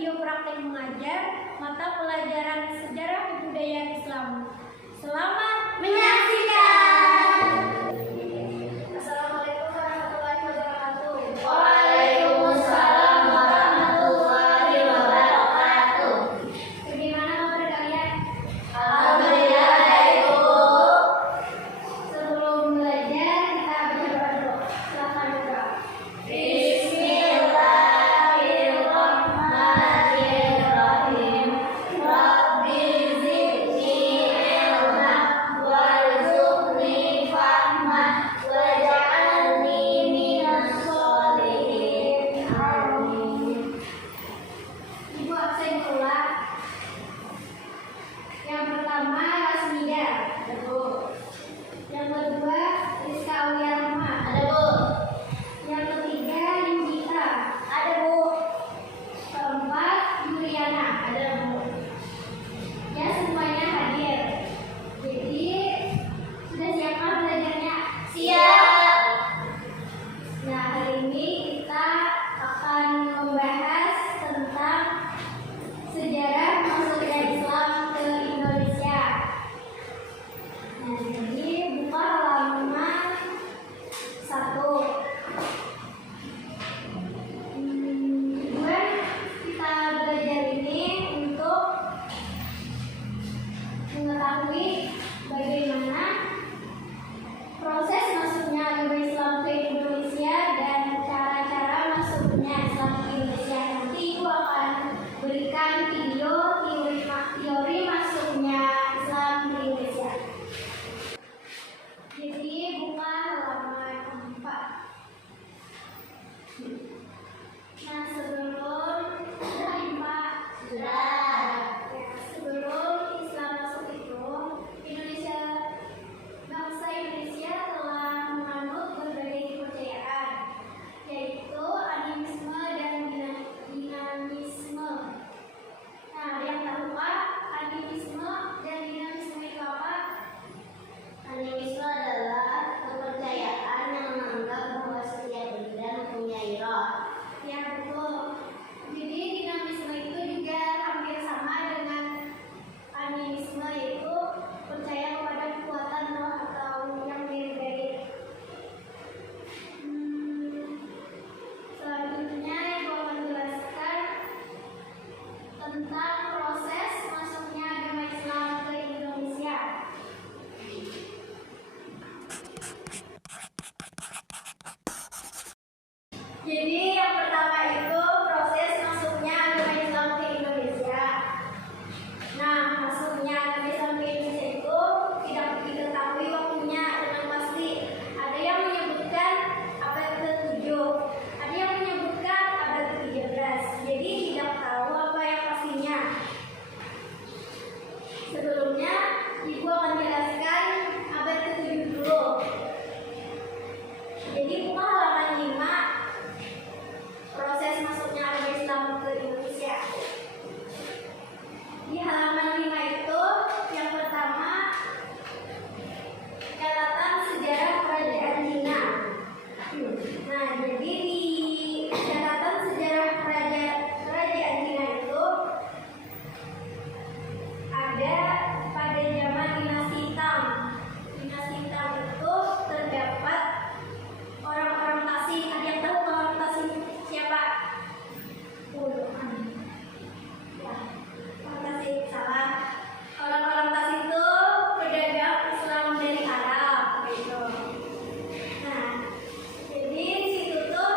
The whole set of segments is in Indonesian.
video praktek mengajar mata pelajaran sejarah kebudayaan Islam. Selamat menyaksikan. Assalamualaikum warahmatullahi wabarakatuh. Waalaikumsalam warahmatullahi wabarakatuh. Bagaimana kabar kalian? Alhamdulillah baik, Bu. Sebelum belajar kita berdoa dulu. Silakan berdoa. Bismillahirrahmanirrahim. Rabbi zidni ilman warzuqni fahman waj'alni minas sholihin. Amin. Ibu absen keluar. Yang pertama Rasmida, ada Bu. Yang kedua Rizka Aulia Rahma, Ada, Bu. yang ketiga Yudita, Ada, Bu. keempat Yuliana, Ada, Bu. ya semuanya hadir. Jadi sudah siapkah belajarnya? Siap. Nah, hari ini kita akan membahas tentang sejarah masuknya Islam ke Indonesia. Nah, jadi buka halaman 1. Tujuan kita belajar ini untuk mengetahui bagaimana proses masuknya agama Islam ke Indonesia dan cara-cara masuknya Islam ke Indonesia. Nanti Ibu akan berikan video teori masuknya Islam ke Indonesia. Jadi buka halaman 4. Nah, sebelum sudah Pak. Sudah. Ya, sebelum Islam masuk itu, bangsa Indonesia telah menganut berbagai kepercayaan, yaitu animisme dan dinamisme. Nah, yang tahu Pak, animisme dan dinamisme itu apa? Animisme adalah kepercayaan yang menganggap bahwa setiap benda mempunyai roh. Ya, betul. Jadi dinamisme itu juga hampir sama dengan animisme, yaitu percaya kepada kekuatan roh atau yang mirip-mirip. Selanjutnya Ibu akan jelaskan tentang proses masuknya agama Islam ke Indonesia. Jadi yang pertama itu proses masuknya agama Islam ke Indonesia. Nah, masuknya agama Islam ke Indonesia itu tidak diketahui waktunya dengan pasti. Ada yang menyebutkan abad ke-7, ada yang menyebutkan abad ke-13. Jadi tidak tahu apa yang pastinya. Sebelumnya, Ibu akan jelaskan abad ke-7 dulu. Jadi buka halaman 5. Proses masuknya agama Islam ke Indonesia. Di halaman 5 itu yang pertama catatan sejarah kerajaan Cina. Nah, jadi di catatan sejarah kerajaan Cina itu ada pada zaman dinasti Tang. Dinasti Tang itu terdapat orang-orang Tasik. Ada yang tahu orang Tasik siapa? Ya, orang Tasik salah. Orang-orang Tasik itu pedagang Islam dari Arab, gitu. Nah, jadi di situ tuh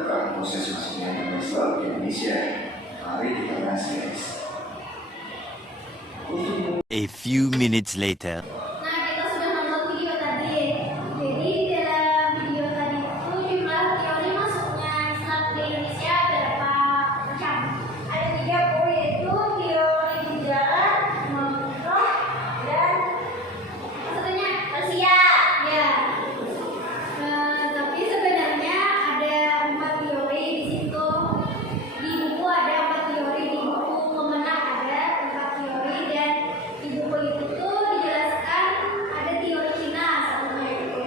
tentang proses masuknya agama Islam ke Indonesia. Mari kita bahas, guys. A few minutes later. Nah, kita sudah nonton video tadi. Jadi dalam video tadi itu jumlah teori masuknya Islam ke Indonesia ada berapa macam? Ada 30, yaitu teori sejarah, makroh, dan satunya Persia. Ya. Tapi sebenarnya ada 4 teori di situ. Di buku ada 4 teori, di buku pemenang ada 4 teori, dan di buku itu tuh dijelaskan ada teori Cina satunya itu.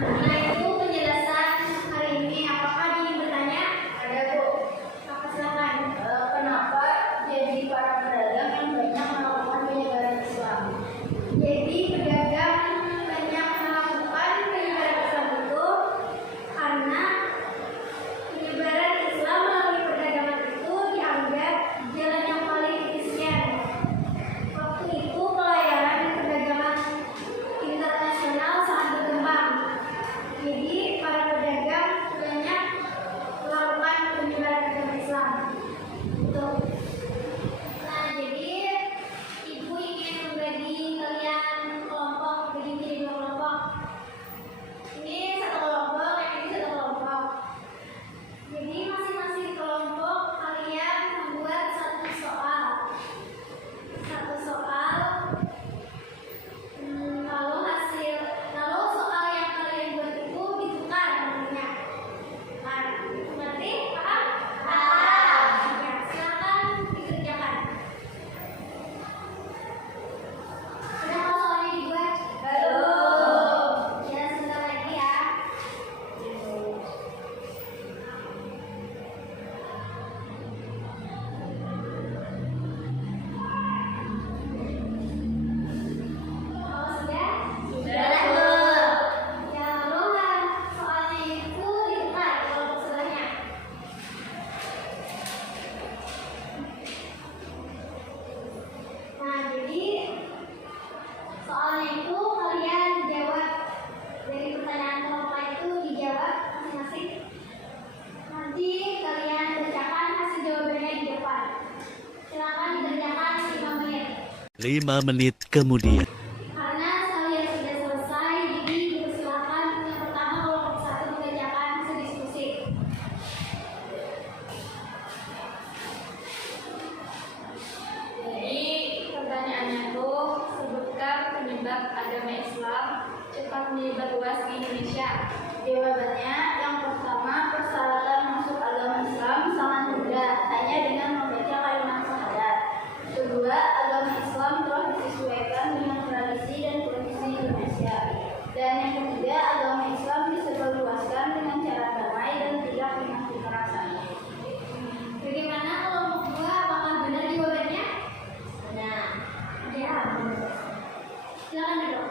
Nah, itu penjelasan hari ini. Apakah ingin bertanya? Ada, Bu. Apa silakan? Kenapa jadi para pedagang yang banyak melakukan penyebaran Islam? Jadi pedagang banyak melakukan penyebaran Islam itu karena penyebaran Islam melalui perdagangan itu dianggap jalan yang paling efisien. Waktu itu pelayaran dan perdagangan internasional sangat berkembang. Jadi para pedagang banyak melakukan penyebaran agama Islam. Itu. Nah, jadi ibu ingin membagi kalian kelompok begini jadi 2 kelompok. Ini satu kelompok, yang ini satu kelompok. Jadi masing-masing kelompok kalian membuat satu soal. Satu soal. Lalu soal yang kalian buat itu ditukar nantinya. Nah, ngerti? Paham? Paham. Ya, silakan dikerjakan. Sudah mau soalnya dibuat? Belum. Ya, sebentar lagi ya. Oh, sudah? Sudah, Bu. Ya, lalu soalnya itu ditukar kelompok sebelahnya. Nah, jadi soalnya itu kalian jawab dari pertanyaan kelompok itu dijawab masing-masing. Nanti kalian bacakan hasil jawabannya di depan. Silakan dikerjakan 5 menit. 5 menit kemudian. Karena kalian sudah selesai, jadi silakan yang pertama kelompok 1 mengerjakan hasil diskusi. Jadi pertanyaannya tuh sebutkan penyebab agama Islam cepat menyebar luas di Indonesia. Jawabannya yang pertama, persyaratan masuk agama Islam sangat mudah, hanya dengan membaca kalimat syahadat. Kedua, agama Islam telah disesuaikan dengan tradisi dan kondisi Indonesia. Dan yang ketiga, agama Islam disebarluaskan dengan cara damai dan tidak dengan kekerasan. Bagaimana kelompok 2? Apakah benar jawabannya? Benar. Ya, benar. Silakan duduk.